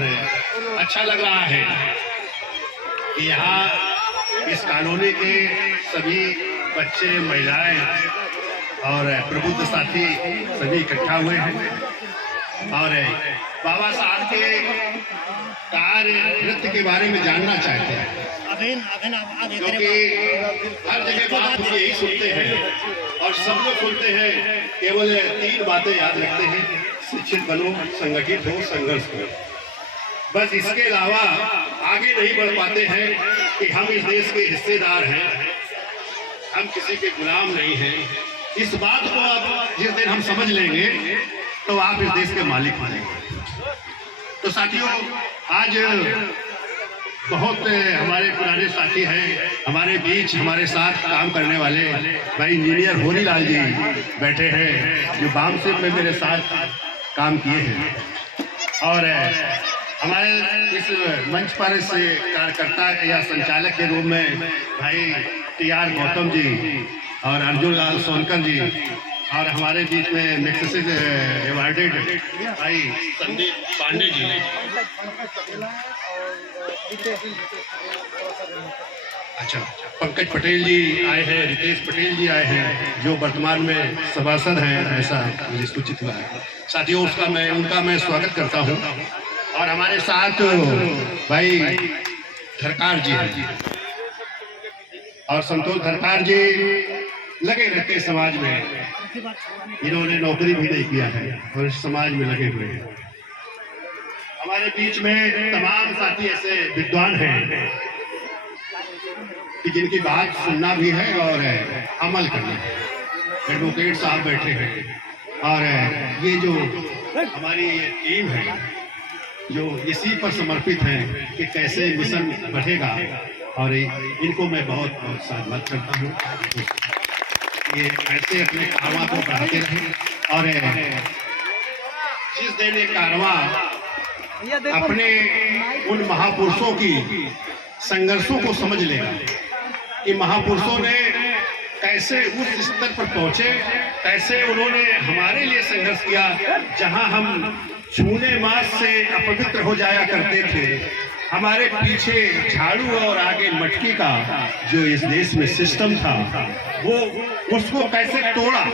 और अच्छा लग रहा है कि यहाँ इस कॉलोनी के सभी बच्चे, महिलाएं और प्रबुद्ध साथी सभी इकट्ठा हुए हैं और बाबा साहब के कार्य नृत्य के बारे में जानना चाहते हैं, क्योंकि हर जगह बात हम यही सुनते हैं और सब लोग सुनते हैं, केवल 3 बातें याद रखते हैं: शिक्षित बनो, संगठित हो, संघर्ष करो। बस इसके अलावा आगे नहीं बढ़ पाते हैं कि हम इस देश के हिस्सेदार हैं, हम किसी के गुलाम नहीं हैं। इस बात को अब जिस दिन हम समझ लेंगे तो आप इस देश के मालिक बनेंगे। तो साथियों, आज बहुत हमारे पुराने साथी हैं हमारे बीच, हमारे साथ काम करने वाले भाई इंजीनियर होरीलाल जी बैठे हैं, जो बामसिर में मेरे साथ काम किए हैं। और हमारे इस मंच पर से कार्यकर्ता या संचालक के रूप में भाई TR गौतम जी और अर्जुन लाल सोनकर जी, और हमारे बीच में मैग्सेसे अवार्डेड भाई संदीप पांडे जी, अच्छा पंकज पटेल जी आए हैं, रितेश पटेल जी आए हैं, जो वर्तमान में सभासद हैं, ऐसा मुझे सूचित हुआ है। साथियों, उनका मैं स्वागत करता हूं। और हमारे साथ भाई धरकार जी हैं और संतोष धरकार जी लगे रहते हैं समाज में, इन्होंने नौकरी भी नहीं किया है और इस समाज में लगे हुए हैं। हमारे बीच में तमाम साथी ऐसे विद्वान हैं कि जिनकी बात सुनना भी है और अमल करना है। एडवोकेट साहब बैठे हैं और ये जो हमारी टीम है जो इसी पर समर्पित है कि कैसे मिशन बढ़ेगा, और इनको मैं बहुत बहुत साधुवाद करता हूँ। ये ऐसे अपने कारवां को बढ़ाते रहें और जिस दिन ये कारवां अपने उन महापुरुषों की संघर्षों को समझ लेगा कि महापुरुषों ने कैसे उस स्तर पर पहुंचे, कैसे उन्होंने हमारे लिए संघर्ष किया जहां हम छूने मास से अपवित्र हो जाया करते थे। हमारे पीछे झाड़ू और आगे मटकी का जो इस देश में सिस्टम था, वो उसको कैसे तोड़ा,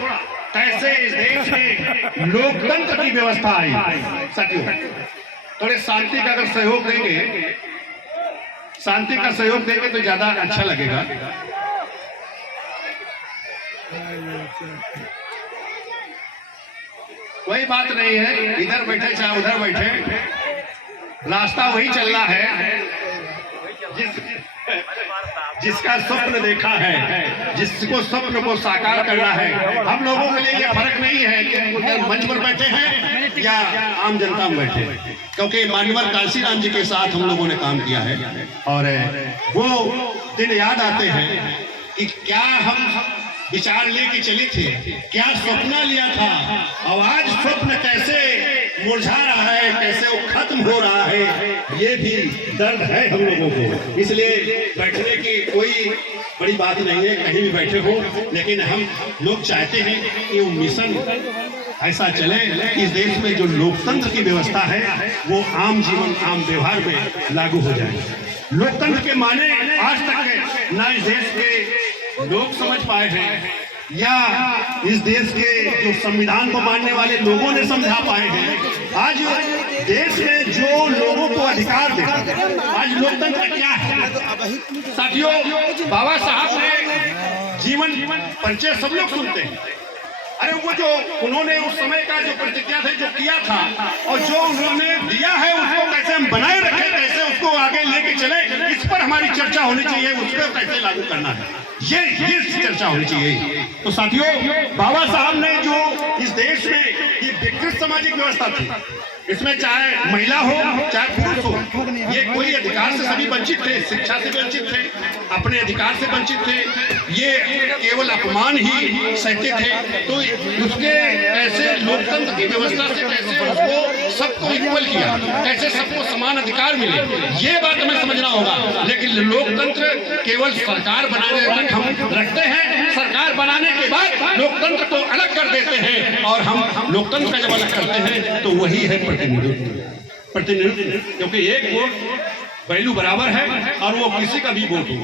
कैसे इस देश में लोकतंत्र की व्यवस्था आई। साथियों, थोड़े शांति का अगर सहयोग देंगे, शांति का सहयोग देंगे तो ज्यादा अच्छा लगेगा। कोई बात नहीं है, इधर बैठे चाहे उधर बैठे, रास्ता वही चलना है जिसका स्वप्न देखा है, जिसको स्वप्न को साकार करना है। हम लोगों के लिए ये फर्क नहीं है कि मंच पर बैठे हैं या आम जनता में बैठे, क्योंकि मान्यवर काशीराम जी के साथ हम लोगों ने काम किया है और वो दिन याद आते हैं कि क्या हम विचार लेके चले थे, क्या स्वप्न लिया था, और आज स्वप्न कैसे मुरझा रहा है, कैसे वो खत्म हो रहा है, ये भी दर्द है हम लोगों को। इसलिए बैठने की कोई बड़ी बात नहीं है, कहीं भी बैठे हो, लेकिन हम लोग चाहते हैं कि वो मिशन ऐसा चले कि इस देश में जो लोकतंत्र की व्यवस्था है वो आम जीवन, आम व्यवहार में लागू हो जाए। लोकतंत्र के माने आज तक न इस देश के लोग समझ पाए हैं या इस देश के जो संविधान को मानने वाले लोगों ने समझा पाए हैं। आज देश में जो लोगों को अधिकार देता है, आज लोकतंत्र क्या है। साथियों, बाबा साहब ने जीवन परिचय सब लोग सुनते हैं। अरे वो जो उन्होंने उस समय का जो प्रतिज्ञा थे, जो किया था और जो उन्होंने दिया है, उसको कैसे हम बनाए रखें, कैसे उसको आगे लेके चले, इस पर हमारी चर्चा होनी चाहिए। उसको कैसे लागू करना है, ये चर्चा होनी चाहिए। तो साथियों, बाबा साहब ने जो इस देश में ये विकृत सामाजिक व्यवस्था थी, इसमें चाहे महिला हो चाहे पुरुष हो, ये कोई अधिकार से सभी वंचित थे, शिक्षा से वंचित थे, अपने अधिकार से वंचित थे, ये केवल अपमान ही सहते थे। तो उसके कैसे लोकतंत्र की व्यवस्था से कैसे उसको सबको इक्वल किया, कैसे सबको समान अधिकार मिले, ये बात हमें समझना होगा। लेकिन लोकतंत्र केवल सरकार बनाने तक हम रखते हैं, सरकार बनाने के बाद लोकतंत्र को अलग कर देते हैं, और हम लोकतंत्र का जब अलग करते हैं तो वही है प्रतिनिधित्व। प्रतिनिधित्व, क्योंकि एक वोट वैल्यू बराबर है और वो किसी का भी वोट हो,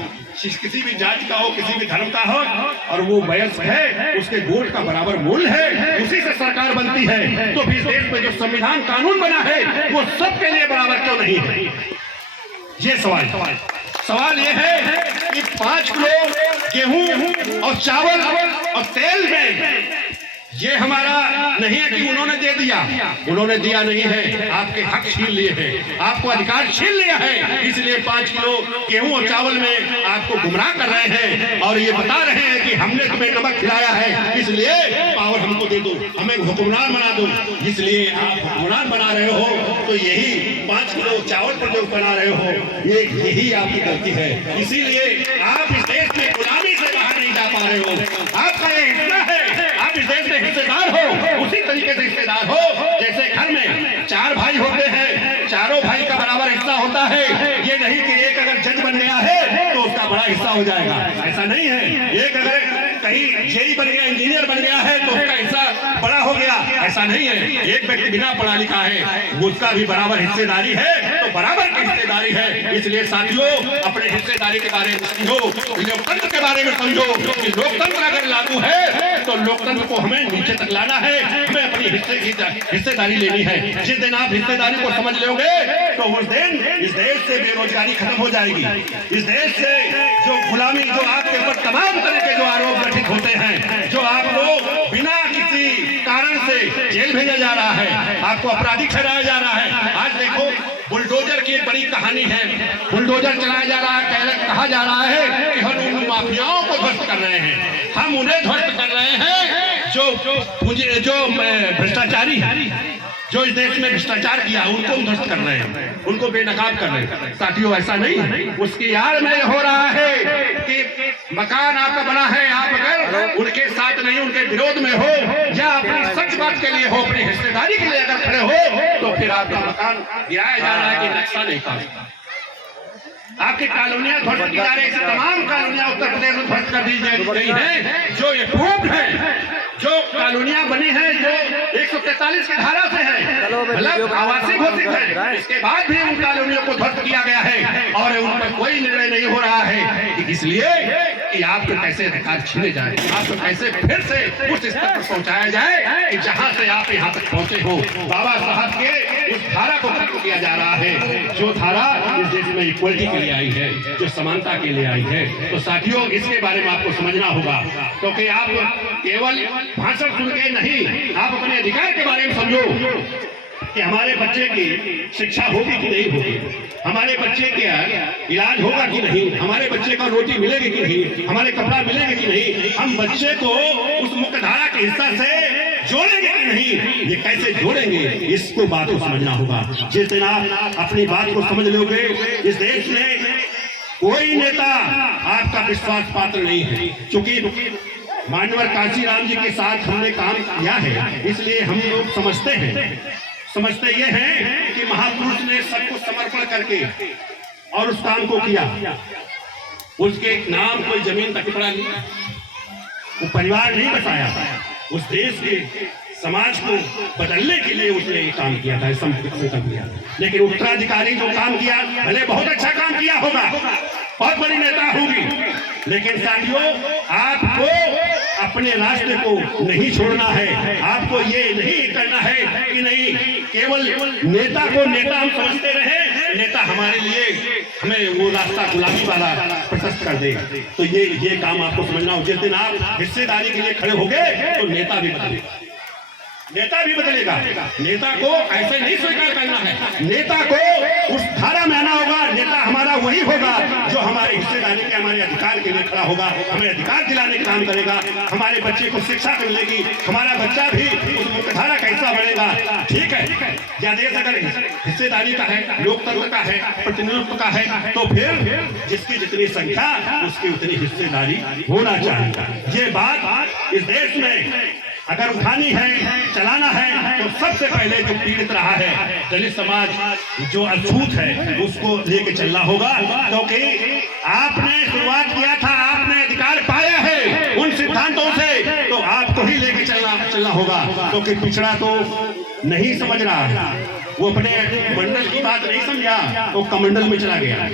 किसी भी जाति का हो, किसी भी धर्म का हो, और वो वयस्क है, उसके वोट का बराबर मूल्य है, उसी से सरकार बनती है। तो भी देश में जो संविधान कानून बना है वो सबके लिए बराबर क्यों नहीं है? ये सवाल ये है कि 5 किलो गेहूं और चावल और तेल में ये हमारा नहीं है कि उन्होंने दे दिया, उन्होंने दिया नहीं है, आपके हक छीन लिए हैं, आपको अधिकार छीन लिया है, इसलिए 5 किलो गेहूं और चावल में आपको गुमराह कर रहे हैं और ये बता रहे हैं कि हमने तुम्हें नमक खिलाया है, इसलिए पावर हमको दे दो, हमें हुक्मरान बना दो। इसलिए आप हुक्मरान बना रहे हो तो यही 5 किलो चावल पर जो बना रहे हो यही आपकी गलती है। इसीलिए आप इस देश में गुलामी से बाहर नहीं जा पा रहे हो, आपका ये हिस्सा है, आप इस देश में हिस्सेदार हो, उसी तरीके से हिस्सेदार हो जैसे घर में 4 भाई होते हैं, चारों भाई का बराबर हिस्सा होता है। ये नहीं कि एक अगर जज बन गया है तो उसका बड़ा हिस्सा हो जाएगा, ऐसा नहीं है। एक अगर कहीं जेई बन गया, इंजीनियर बन गया है तो उसका हिस्सा बड़ा हो गया, ऐसा नहीं है। एक व्यक्ति बिना पढ़ा लिखा है, उसका भी बराबर हिस्सेदारी है, तो बराबर की हिस्सेदारी है। इसलिए साथियों, अपने हिस्सेदारी के बारे में समझो, लोकतंत्र के बारे में समझो कि लोकतंत्र अगर लागू है तो लोकतंत्र को हमें नीचे तक लाना है, हमें अपनी हिस्सेदारी लेनी है। जिस दिन आप हिस्सेदारी को समझ लोगे तो उस दिन इस देश से बेरोजगारी खत्म हो जाएगी, इस देश से जो गुलामी, जो आपके ऊपर तमाम तरह के जो आरोप गठित होते हैं, जो आपको बिना किसी कारण से जेल भेजा जा रहा है, आपको अपराधी ठहराया जा रहा है। आज देखो बुलडोजर की एक बड़ी कहानी है, बुलडोजर चलाया जा रहा है, कहा जा रहा है कि हम उन माफियाओं को ध्वस्त कर रहे हैं, हम उन्हें ध्वस्त कर रहे हैं जो भ्रष्टाचारी है, जो इस देश में भ्रष्टाचार किया उनको ध्वस्त कर रहे हैं, उनको बेनकाब कर रहे हैं। साथियों, ऐसा नहीं है, उसकी याद में हो रहा है कि मकान आपका बना है, आप अगर उनके साथ नहीं, उनके विरोध में हो या अपनी सच बात के लिए हो, अपनी हिस्सेदारी के लिए अगर खड़े हो तो फिर आपका मकान गिराया जा रहा है कि नक्शा नहीं पास, आपकी कॉलोनियां ध्वस्त की जा रही है। तमाम कॉलोनियां उत्तर प्रदेश में ध्वस्त कर दी गई है, जो ये प्रूफ है। जो कॉलोनियां बनी है जो 143 की धारा से है, मतलब आवासीय घोषित है, इसके बाद भी उन कॉलोनियों को ध्वस्त किया गया है और उन पर कोई निर्णय नहीं हो रहा है। इसलिए कि आपको कैसे अधिकार छीने जाए, आपको कैसे फिर से उस स्तर पर पहुंचाया जाए कि जहां से आप यहां तक पहुंचे हो। बाबा साहब के उस धारा को खत्म किया जा रहा है, जो धारा इस देश में इक्वलिटी के लिए आई है, जो समानता के लिए आई है। तो साथियों, इसके बारे में आपको समझना होगा, क्योंकि आप केवल भाषण सुन के नहीं, आप अपने अधिकार के बारे में समझो कि हमारे बच्चे की शिक्षा होगी कि नहीं होगी, हमारे बच्चे का इलाज होगा कि नहीं, हमारे बच्चे का रोटी मिलेगी कि नहीं, हमारे कपड़ा मिलेगा कि नहीं, हम बच्चे को उस मुख्य धारा के हिस्सा से जोड़ेंगे कि नहीं, ये कैसे जोड़ेंगे, इसको बात को समझना होगा। जिस दिन आप अपनी बात को समझ लोगे, इस देश में कोई नेता आपका विश्वास पात्र नहीं है। क्योंकि मान्यवर कांशीराम जी के साथ हमने काम किया है, इसलिए हम लोग समझते ये हैं कि महापुरुष ने सबको समर्पण करके और उस काम को किया, उसके नाम कोई जमीन का टुकड़ा नहीं, वो परिवार नहीं बसाया, उस देश के समाज को बदलने के लिए उसने ये काम किया था, संकल्प किया। लेकिन उत्तराधिकारी जो काम किया, भले बहुत अच्छा काम किया होगा, बहुत बड़ी नेता होगी, लेकिन साथियों, आपको अपने रास्ते को नहीं छोड़ना है। आपको ये नहीं करना है कि नहीं केवल नेता को नेता हम समझते रहे, नेता हमारे लिए हमें वो रास्ता गुलामी वाला प्रशस्त कर दे। तो ये काम आपको समझना हो। जिस दिन आप हिस्सेदारी के लिए खड़े होंगे तो नेता भी बदलेगा, नेता को ऐसे नहीं स्वीकार करना है, नेता को उस धारा में आना होगा। नेता हमारा वही होगा जो हमारे हिस्सेदारी के, हमारे अधिकार के लिए खड़ा होगा, हमें अधिकार दिलाने का काम करेगा, हमारे बच्चे को शिक्षा मिलेगी, हमारा बच्चा भी उस मुख्य धारा का हिस्सा बनेगा। ठीक है, या देश अगर हिस्सेदारी का है, लोकतंत्र का है, प्रतिनिधित्व का है, तो फिर जिसकी जितनी संख्या उसकी उतनी हिस्सेदारी होना चाहिए। ये बात इस देश में अगर उठानी है, चलाना है, तो सबसे पहले जो पीड़ित रहा है, दलित समाज जो अछूत है, उसको लेके चलना होगा। क्योंकि आपने शुरुआत किया था, आपने अधिकार पाया है उन सिद्धांतों से, तो आपको ही लेके चलना होगा। क्योंकि पिछड़ा तो नहीं समझ रहा है, वो अपने मंडल की बात नहीं समझा, वो कमंडल में चला गया।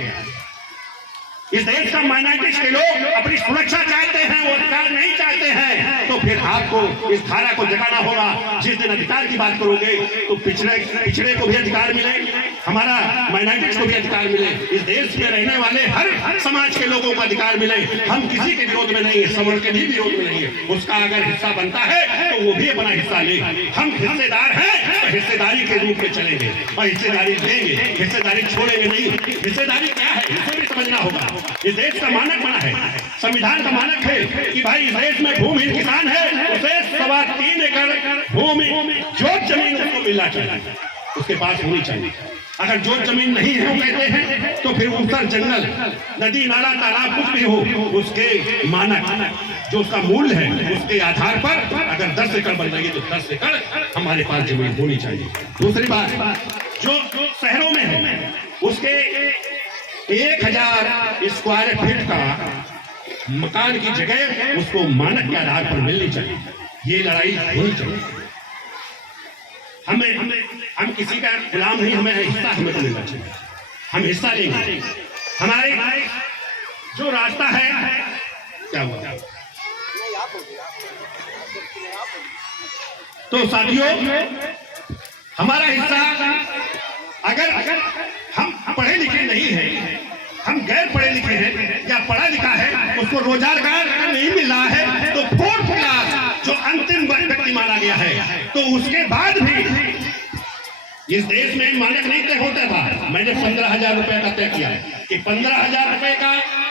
इस देश का माइनॉरिटीज के लोग अपनी सुरक्षा चाहते हैं, वो अधिकार नहीं चाहते हैं, तो फिर आपको इस धारा को जगाना होगा। जिस दिन अधिकार की बात करोगे तो पिछड़े को भी अधिकार मिले, हमारा माइनॉरिटीज को भी अधिकार मिले, इस देश में रहने वाले हर समाज के लोगों को अधिकार मिले। हम किसी के विरोध में नहीं है, सवर्ण के भी विरोध में नहीं है। उसका अगर हिस्सा बनता है तो वो भी अपना हिस्सा ले। हम हिस्सेदार हैं तो हिस्सेदारी के रूप में चलेंगे और हिस्सेदारी देंगे, हिस्सेदारी छोड़ेंगे नहीं। हिस्सेदारी क्या है इसे भी समझना होगा। इस देश का मानक बना है, संविधान का मानक है कि भाई इस देश में भूमिहीन किसान है उसे 3.25 एकड़ भूमि जो जमीन उसको मिलना चाहिए, उसके पास होनी चाहिए। अगर जो जमीन नहीं है वो कहते हैं तो फिर ऊपर जंगल, नदी, नाला, तालाब कुछ भी हो, उसके मानक जो उसका मूल्य है उसके आधार पर अगर 10 एकड़ बन जाएगी तो 10 एकड़ हमारे पास जमीन होनी चाहिए। दूसरी बात, जो शहरों में है उसके 1000 स्क्वायर फीट का मकान की जगह उसको मानक के आधार पर मिलनी चाहिए। ये लड़ाई होनी चाहिए। हम किसी का गुलाम नहीं, हमें हिस्सा हमें तो मिलना चाहिए, हम हिस्सा लेंगे। हमारे जो रास्ता है क्या हुआ तो साथियों, हमारा हिस्सा अगर हम पढ़े लिखे नहीं है, हम गैर पढ़े लिखे हैं या पढ़ा लिखा है, उसको रोजगार नहीं मिल रहा है तो 4th क्लास जो अंतिम व्यक्ति माना गया है, तो उसके बाद भी इस देश में मानक नहीं तय होता था। मैंने 15,000 रुपए का तय किया कि 15,000 रुपए का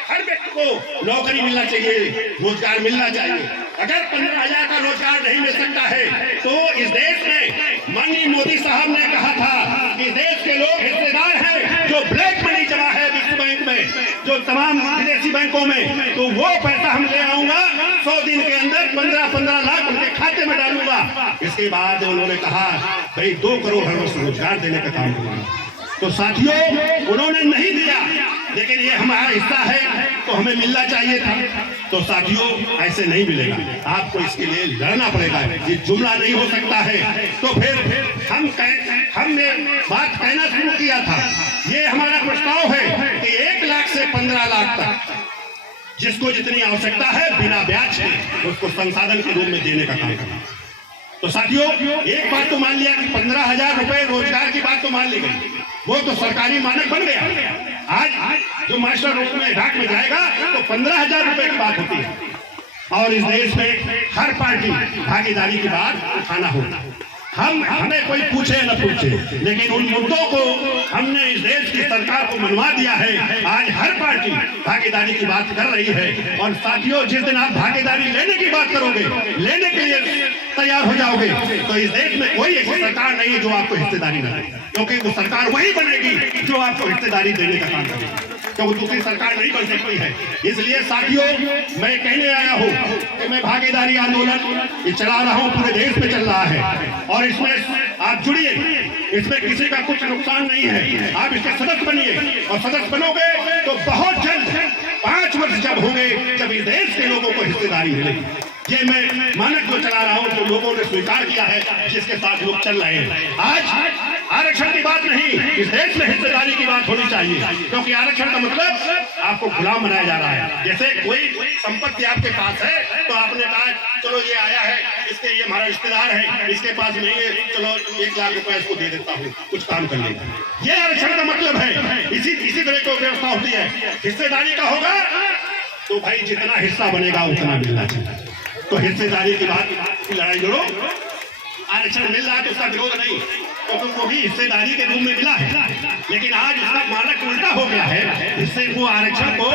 हर व्यक्ति को नौकरी मिलना चाहिए, रोजगार मिलना चाहिए। अगर 15,000 का रोजगार नहीं मिल सकता है तो इस देश में माननीय मोदी साहब ने कहा था कि देश के लोग हिस्सेदार हैं, जो ब्लैक मनी जमा है विश्व बैंक में, जो तमाम विदेशी बैंकों में, तो वो पैसा हम ले आऊंगा 100 दिन के अंदर 15-15 लाख उनके खाते में डालूंगा। इसके बाद उन्होंने कहा भाई 2 करोड़ हर वर्ष रोजगार देने का काम करूंगा। तो साथियों, उन्होंने नहीं दिया, लेकिन ये हमारा हिस्सा है तो हमें मिलना चाहिए था। तो साथियों, ऐसे नहीं मिलेगा, आपको इसके लिए लड़ना पड़ेगा। ये जुमला नहीं हो सकता है। तो फिर हमने बात कहना शुरू किया था, ये हमारा प्रस्ताव है कि 1 लाख से 15 लाख तक जिसको जितनी आवश्यकता है बिना ब्याज के उसको संसाधन के रूप में देने का काम करना। तो साथियों, एक बात तो मान लिया कि 15,000 रुपए रोजगार की बात तो मान ली गई, वो तो सरकारी मानक बन गया। आज जो मास्टर रोड में डाक में जाएगा तो 15,000 रुपए की बात होती है। और इस देश में हर पार्टी भागीदारी की बात उठाना होता। हमें कोई पूछे न पूछे, लेकिन उन मुद्दों को हमने इस देश की सरकार को मनवा दिया है। आज हर पार्टी भागीदारी की बात कर रही है। और साथियों, जिस दिन आप भागीदारी लेने की बात करोगे, लेने के लिए तैयार हो जाओगे, तो इस देश में कोई ऐसी सरकार नहीं है जो आपको हिस्सेदारी न दे, क्योंकि वो सरकार वही बनेगी जो आपको हिस्सेदारी देने का काम करेगी, क्योंकि दूसरी सरकार नहीं बन सकती है। इसलिए साथियों, मैं कहने आया हूँ कि मैं भागीदारी आंदोलन ये चला रहा हूँ, पूरे देश में चल रहा है और इसमें आप जुड़िए। इसमें किसी का कुछ नुकसान नहीं है। आप इसके सदस्य बनिए और सदस्य बनोगे तो बहुत जल्द 5 वर्ष जब होंगे जब इस देश के लोगों को हिस्सेदारी मिलेगी। ये मैं मानक जो चला रहा हूँ, जो लोगों ने स्वीकार किया है, जिसके साथ लोग चल रहे हैं। आज आरक्षण की बात नहीं, इस देश में हिस्सेदारी की बात होनी चाहिए, क्योंकि आरक्षण का मतलब आपको गुलाम बनाया जा रहा है। जैसे कोई संपत्ति आपके पास है तो आपने कहा चलो ये आया है, इसके ये हमारा रिश्तेदार है, इसके पास नहीं है, चलो 1 लाख रुपए इसको दे देता हूँ, कुछ काम कर लेगा। ये आरक्षण का मतलब है। इसी तरह की व्यवस्था होती है। हिस्सेदारी का होगा तो भाई जितना हिस्सा बनेगा उतना मिलना चाहिए। तो हिस्सेदारी की बात की लड़ाई लड़ो। आरक्षण मिल रहा है तो उसका विरोध नहीं, क्योंकि वो भी हिस्सेदारी के रूप में मिला है। लेकिन आज उसका मानक उल्टा हो गया है। इससे वो आरक्षण को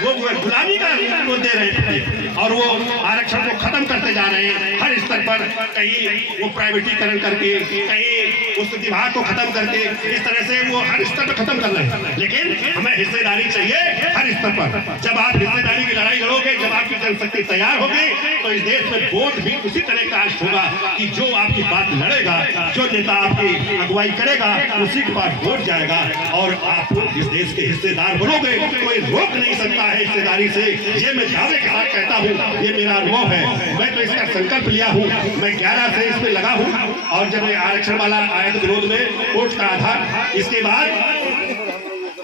वो गुलामी का वो दे रहे थे और वो आरक्षण को खत्म करते जा रहे हैं हर स्तर पर। कहीं वो प्राइवेटीकरण करके, कहीं उस विभाग को खत्म करके, इस तरह से वो हर स्तर पर खत्म कर रहे हैं। लेकिन हमें हिस्सेदारी चाहिए हर स्तर पर। जब आप हिस्सेदारी की लड़ाई लड़ोगे, जब आपकी जनशक्ति तैयार होगी, तो इस देश में वोट भी उसी तरह का होगा कि जो आपकी बात लड़ेगा, जो नेता आपकी अगुवाई करेगा, उसी के पास वोट जाएगा और आप इस देश के हिस्सेदार बनोगे। कोई रोक नहीं सकता है हिस्सेदारी से। ये मैं दावे के साथ कहता हूँ, ये मेरा अनुभव है। मैं तो इसका संकल्प लिया हूँ। मैं 11 से इस पे लगा हूँ और जब ये आरक्षण वाला आया पंचायत विरोध में वोट का आधार। इसके बाद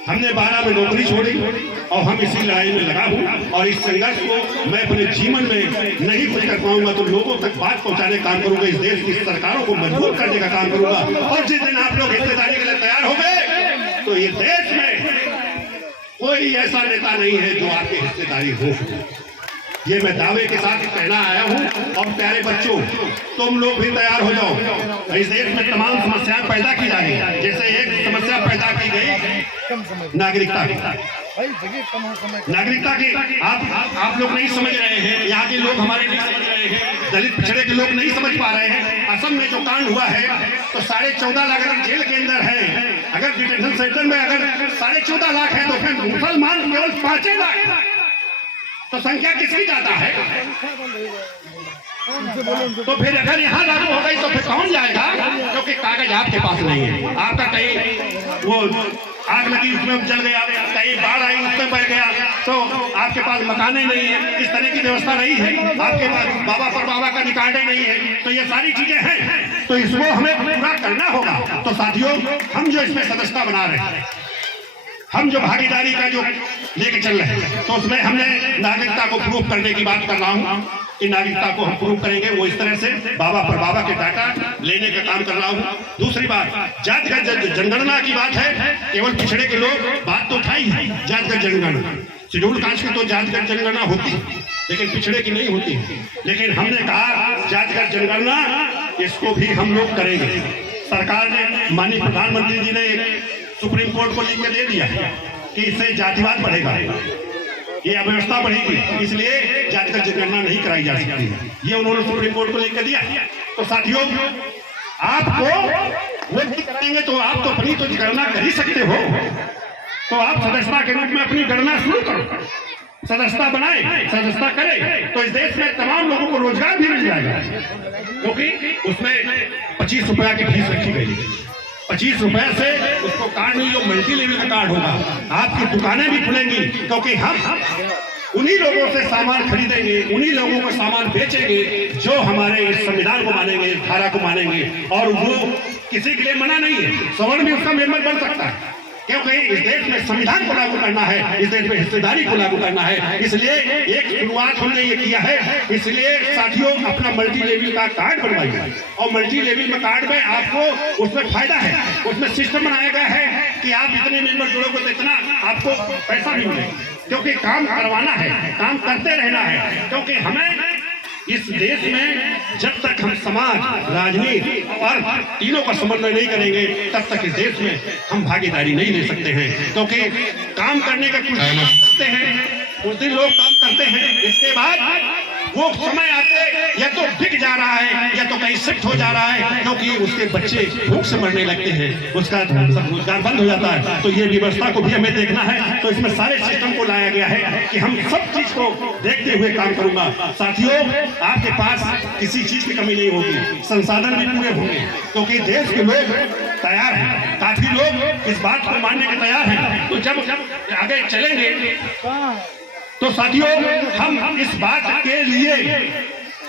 हमने 12 में नौकरी छोड़ी और हम इसी लड़ाई में लगा हूँ और इस संघर्ष को मैं अपने जीवन में नहीं कुछ कर पाऊंगा तो लोगों तक बात पहुंचाने का काम करूंगा, इस देश की सरकारों को मजबूत करने का काम करूंगा। और जिस दिन आप लोग हिस्सेदारी के लिए तैयार हो गए तो ये देश में कोई ऐसा नेता नहीं है जो आपकी हिस्सेदारी हो। ये मैं दावे के साथ कहना आया हूँ। और प्यारे बच्चों, तुम लोग भी तैयार हो जाओ। इस देश में तमाम समस्याएं पैदा की जा रही है। जैसे एक समस्या पैदा की गई नागरिकता की। आप लोग नहीं समझ रहे हैं, यहाँ के लोग हमारे नहीं समझ रहे हैं, दलित पिछड़े के लोग नहीं समझ पा रहे हैं। असम में जो कांड हुआ है तो 14.5 लाख अगर जेल के अंदर है, अगर डिटेंशन सेंटर में अगर 14.5 लाख है तो फिर मुसलमान केवल 5 लाख, तो संख्या किसकी ज्यादा है? तो फिर अगर यहाँ लागू हो गई तो फिर कौन जाएगा? क्योंकि कागज आपके पास नहीं है। आपका कहीं वो आग लगी उसमें जल गया, कहीं बाढ़ आई उसमें बह गया, तो आपके पास मकाने नहीं है, इस तरह की व्यवस्था नहीं है, आपके पास बाबा पर बाबा का रिकॉर्ड नहीं है। तो ये सारी चीजें हैं, तो इसको हमें पूरा करना होगा। तो साथियों, हम जो इसमें सदस्यता बना रहे हैं, हम जो भागीदारी का जो लेके चल रहे हैं, तो उसमें हमने नागरिकता को प्रूव करने की बात कर रहा हूँ कि नागरिकता को हम प्रूव करेंगे। वो इस तरह से बाबा पर बाबा के डाटा लेने का काम कर रहा हूँ। दूसरी बात, जातिगत जनगणना की बात है। केवल पिछड़े के लोग बात तो उठाई है, जातिगत जनगणना, शेड्यूल कास्ट की तो जातिगत जनगणना होती, लेकिन पिछड़े की नहीं होती। लेकिन हमने कहा जातिगत जनगणना इसको भी हम लोग करेंगे। सरकार ने, माननीय प्रधानमंत्री जी ने सुप्रीम कोर्ट को लिख के दे दिया कि इससे जातिवाद बढ़ेगा, ये अव्यवस्था बढ़ेगी, इसलिए जातिगत जनगणना नहीं कराई जा सकती है। ये उन्होंने सुप्रीम कोर्ट को लिख के दिया। तो साथियों, आपको वो नहीं कराएंगे तो आप तो अपनी तो गणना कर ही सकते हो। तो आप सदस्यता के रूप में अपनी गणना शुरू करो, सदस्यता बनाए, सदस्यता करें, तो इस देश में तमाम लोगों को रोजगार भी मिल जाएगा। क्योंकि उसमें 25 रुपया की फीस रखी गई, 25 रुपए से उसको कार्ड नहीं, जो मल्टी लेवल का कार्ड होगा, आपकी दुकानें भी खुलेंगी। क्योंकि हम उन्हीं लोगों से सामान खरीदेंगे, उन्हीं लोगों को सामान बेचेंगे जो हमारे इस संविधान को मानेंगे, इस धारा को मानेंगे। और वो किसी के लिए मना नहीं है, सवर्ण भी उसका मेंबर बन सकता है, क्योंकि इस देश में संविधान को लागू करना है, इस देश में हिस्सेदारी को लागू करना है। इसलिए एक शुरुआत हमने ये किया है। इसलिए साथियों, अपना मल्टी लेवल का कार्ड बनवाइए, और मल्टी लेवल में कार्ड में आपको उसमें फायदा है। उसमें सिस्टम बनाया गया है कि आप इतने मेंबर जोड़ोगे तो इतना आपको पैसा भी मिलेगा। क्योंकि काम करवाना है, काम करते रहना है। क्योंकि हमें इस देश में जब तक हम समाज, राजनीति और तीनों का समन्वय नहीं करेंगे, तब तक इस देश में हम भागीदारी नहीं ले सकते हैं। क्योंकि काम करने का कुछ करते हैं, कुछ दिन लोग काम करते हैं, इसके बाद वो समय आते या तो बिक जा रहा है या तो कहीं शिफ्ट हो जा रहा है, क्योंकि उसके बच्चे भूख से मरने लगते हैं, उसका सब रोजगार बंद हो जाता है। तो ये व्यवस्था को भी हमें देखना है। तो इसमें सारे सिस्टम को लाया गया है कि हम सब चीज को देखते हुए काम करूंगा। साथियों, आपके पास किसी चीज की कमी नहीं होगी, संसाधन भी पूरे होंगे, क्योंकि देश के लोग तैयार हैं, काफी लोग इस बात को मानने के तैयार हैं। तो जब आगे चलेंगे तो साथियों, हम इस बात के लिए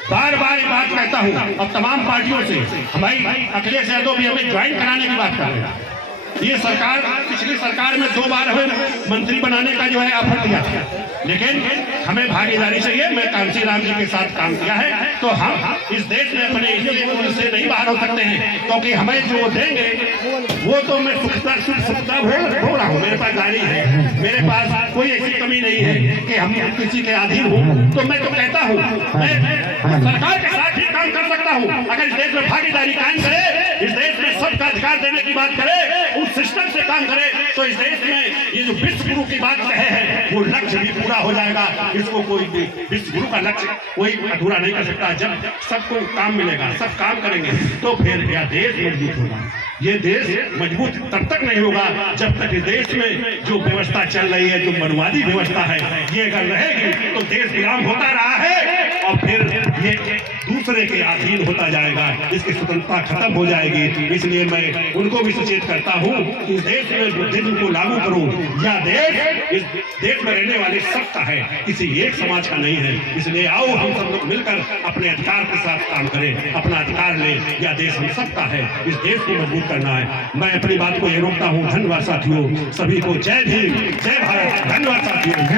बार बार बात कहता हूं, और तमाम पार्टियों से, हमारी अखिलेश यादव भी हमें ज्वाइन कराने की बात कर रहे हैं। ये सरकार, पिछली सरकार में 2 बार हमें मंत्री बनाने का जो है ऑफर दिया था, लेकिन हमें भागीदारी चाहिए। मैं कांसी राम जी के साथ काम किया है, तो हम इस देश में अपने इसलिए से नहीं बाहर हो सकते हैं, क्योंकि हमें जो देंगे वो तो मैं सुखता भोग रहा हूँ। मेरे पास गाड़ी है, मेरे पास कोई ऐसी कमी नहीं है कि हम किसी के अधीन हूँ। तो मैं तो कहता हूँ, मैं सरकार के साथ ही काम कर सकता हूँ। अगर इस देश में भागीदारी कायम करे, इस देश में सबका अधिकार देने की बात करे, उस सिस्टम से काम करे, तो इस देश में ये जो विश्व गुरु की बात कहे हैं वो लक्ष्य भी पूरा हो जाएगा। इसको कोई भी विश्व गुरु का लक्ष्य कोई अधूरा नहीं कर सकता। जब सबको काम मिलेगा, सब काम करेंगे, तो फिर यह देश मजबूत होगा। ये देश मजबूत तब तक नहीं होगा जब तक इस देश में जो व्यवस्था चल रही है, जो मनवादी व्यवस्था है, ये अगर रहेगी तो देश गुलाम होता रहा है और फिर ये दूसरे के अधीन होता जाएगा, इसकी स्वतंत्रता खत्म हो जाएगी। इसलिए मैं उनको भी सचेत करता हूँ कि इस देश में बुद्धिज्म को लागू करो। यह देश, इस देश में रहने वाले सबका है, किसी एक समाज का नहीं है। इसलिए आओ हम सब लोग मिलकर अपने अधिकार के साथ काम करें, अपना अधिकार लें। यह देश हम सबका है, इस देश को मजबूत हासिल करना है। मैं अपनी बात को ये रोकता हूँ। धन्यवाद साथियों, सभी को जय भीम, जय भारत। धन्यवाद साथियों।